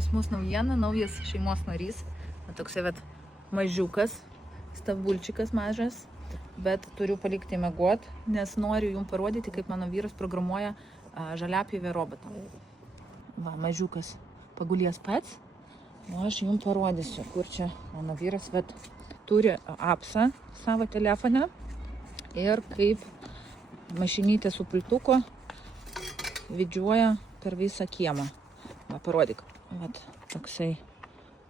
Pas mus naujiena, naujas šeimos narys. Toks mažiukas, stabulčikas mažas, bet turiu palikti miegot, nes noriu jums parodyti, kaip mano vyras programuoja žaliapjovę robotą. Va, mažiukas pagulės pats. O aš jums parodysiu, kur čia mano vyras turi apsą savo telefone ir kaip mašinytė su pultuko vidžiuoja per visą kiemą. Va, parodyk. Vat toksai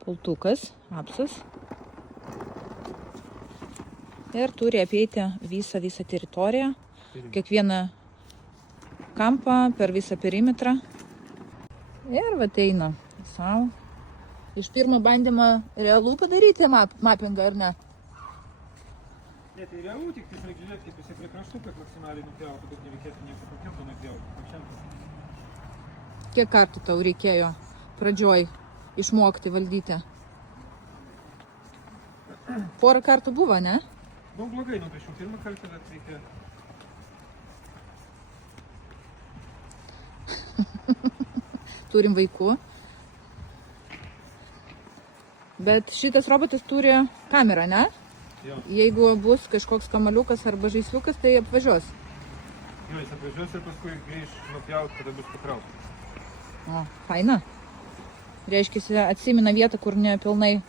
pultukas, apsas. Ir turi apeiti visą teritoriją, kiekvieną kampą, per visą perimetrą. Ir va eina savo. Iš pirmo bandymą realu padaryti mappingą, ar ne? Ne, tai realu, tik tai reikia žiūrėti, kaip jisai prie kraštų, kad maksimaliai nupjautų, kad nereikėtų nieko pakilto nupjauti. Kiek kartų tau reikėjo pradžioj išmokti valdyti? Porą kartų buvo, ne? Daug blogai nupiešiau pirmą kartą, bet reikia... Turim vaikų. Bet šitas robotas turi kamerą, ne? Jo. Jeigu bus kažkoks kamaliukas arba žaisliukas, tai apvažiuos. Jo, jis apvažiuos ir paskui grįž nupjaut, kada bus pakrautas. O, faina. Reiškia, atsimena vietą, kur ne pilnai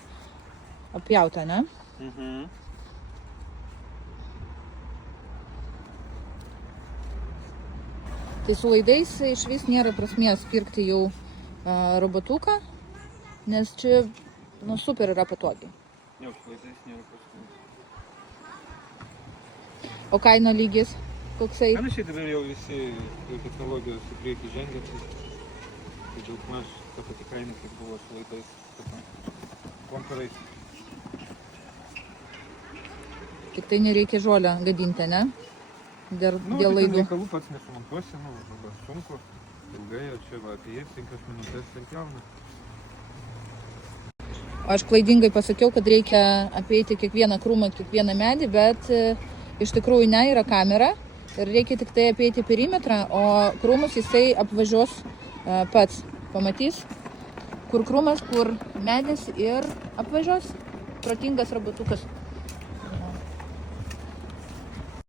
apjauta, ne? Mhm. Tai su laidais iš vis nėra prasmės pirkti jau robotuką, nes čia super yra patogiai. Jo, su laidais nėra prasmės. O kaino lygis koksai? Panašiai dabar jau visi technologijos į priekį žengia, tai džiaugmaž ta pati kaina, kaip buvo su laidais, kontūrais. Tik tai nereikia žolę gadinti, ne? Dėl laidų. Reikalų pats nesumontuosi, sunku, ilgai, o čia apie 5 minutės ir pjauna. Aš klaidingai pasakiau, kad reikia apeiti kiekvieną krūmą, kiekvieną medį, bet iš tikrųjų ne, yra kamera ir reikia tik tai apeiti perimetrą, o krūmus jisai apvažiuos pats. Pamatys, kur krūmas, kur medis ir apvažiuos. Protingas robotukas.